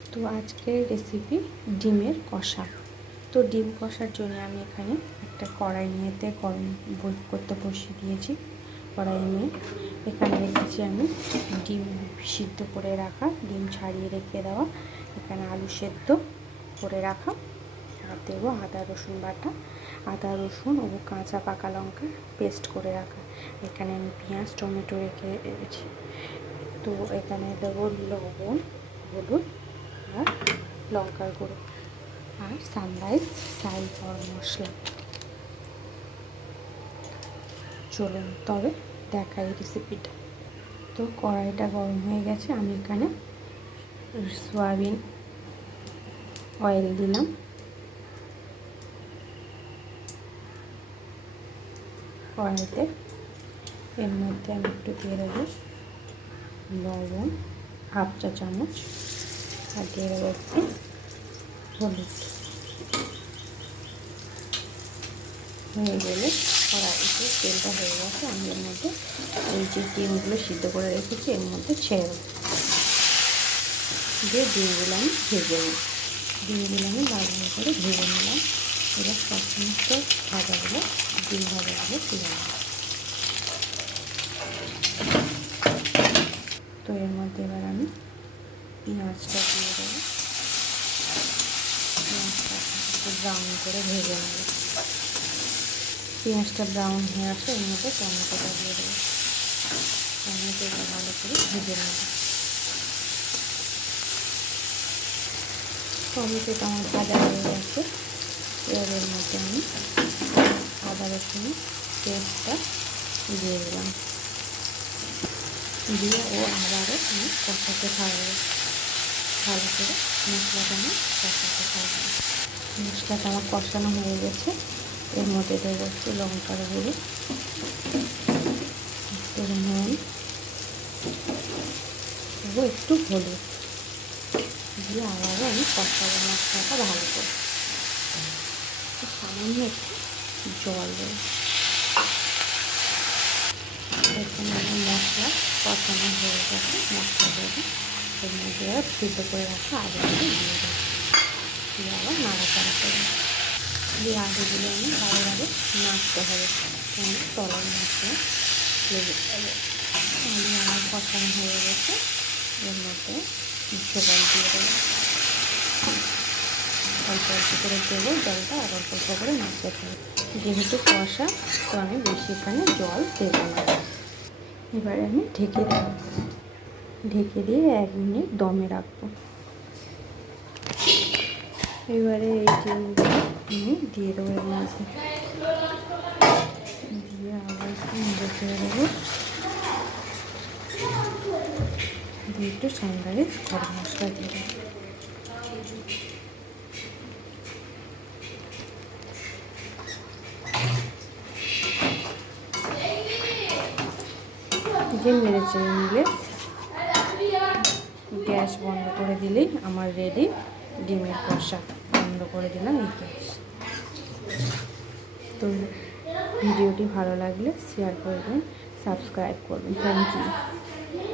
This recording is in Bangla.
তো আজকের রেসিপি ডিমের কষা। তো ডিম কষার জন্য আমি এখানে একটা কড়াই নিয়েতে গরম করতে বসিয়ে দিয়েছি। কড়াই নিয়ে এখানে রেখেছি আমি ডিম সিদ্ধ করে রাখা, ডিম ছাড়িয়ে রেখে দেওয়া, এখানে আলু সেদ্ধ করে রাখা, আর দেবো আদা রসুন বাটা, আদা রসুন ও কাঁচা পাকা লঙ্কা পেস্ট করে রাখা। এখানে আমি পেঁয়াজ টমেটো রেখেছি। তো এখানে দেবো লবণ, হলুদ আর লঙ্কার গুঁড়ো আর সানরাইজ গরম মশলা। চলুন তবে দেখাই রেসিপিটা। তো কড়াইটা গরম হয়ে গেছে, আমি এখানে সয়াবিন অয়েল দিলাম। কড়াইতে এর মধ্যে আমি একটু দিয়ে দেবো লবণ, হাফ চা চামচ, আর দিয়ে দেবো একটু হলুদ। হয়ে গেলে কড়াইতে তেলটা হয়ে গেছে, আমি এর মধ্যে এই যে ডিমগুলো সিদ্ধ করে রেখেছি এর মধ্যে ছেড়ে দেবো, দিয়ে ডিমগুলো আমি ভেজে নেব। ডিমগুলো আমি লাল করে ভেজে নিলাম। এবার সমস্ত ভাজাগুলো ডিম ভাজাগুলো তুলে নেব। তো এর মধ্যে এবার আমি পেঁয়াজটা দিয়ে দেবো। পেঁয়াজটা একটু ব্রাউন করে ভেজে নেব। পেঁয়াজটা ব্রাউন হয়ে আসে, এর মধ্যে টমেটোটা দিয়ে দেবো। টমেটোটা ভালো করে ভেজে নেব। টমেটোটা আমার ভাজা হয়ে গেছে। এবার এর মধ্যে আমি আদা রসুন পেস্টটা দিয়ে দিলাম, দিয়ে ও আবারও আমি কষাতে থাকবো। ভালো করে মশলাটা আমি কষাতে থাকবো। মশলাটা আমার কষানো হয়ে গেছে। এর মধ্যে দেবো একটু লঙ্কার গুঁড়ো, একটু নুন, দেবো একটু হলুদ, দিয়ে আবারও আমি কষাবো মশলাটা ভালো করে। সামান্য একটু জল দেবো। এখানে আমার মশলা কষানো হয়ে গেছে। মশলা দেবো এর মধ্যে এবার সিদ্ধ করে রাখা আলুগুলো দিয়ে দেবো, দিয়ে আবার নাড়াচাড়া করে দিয়ে আলুগুলো আমি ভালোভাবে নাড়তে হবে, তলার মশলা লেগে যাবে। আলু আমার কষানো হয়ে গেছে। এর মধ্যে জল দিয়ে দেবো, অল্প অল্প করে দেবো জলটা, আর অল্প অল্প করে নাড়তে হবে। যেহেতু কষা, তো আমি বেশি এখানে জল দেবো না। এবারে আমি ঢেকে দেবো, ঢেকে দিয়ে 1 মিনিট দমে রাখবো। এবারে এই ডিমগুলো আমি দিয়ে দেবো এর মধ্যে, দিয়ে আবার একটু নেড়ে ছেড়ে দেবো, দিয়ে একটু সানরাইজ গরম মশলা দিয়ে দেবো। দিয়ে নেড়ে চেড়ে নিলে গ্যাস বন্ধ করে দিলেই আমার রেডি ডিমের কষা। বন্ধ করে দিলাম এই গ্যাস। তো ভিডিওটি ভালো লাগলে শেয়ার করবেন, সাবস্ক্রাইব করবেন। Thank you.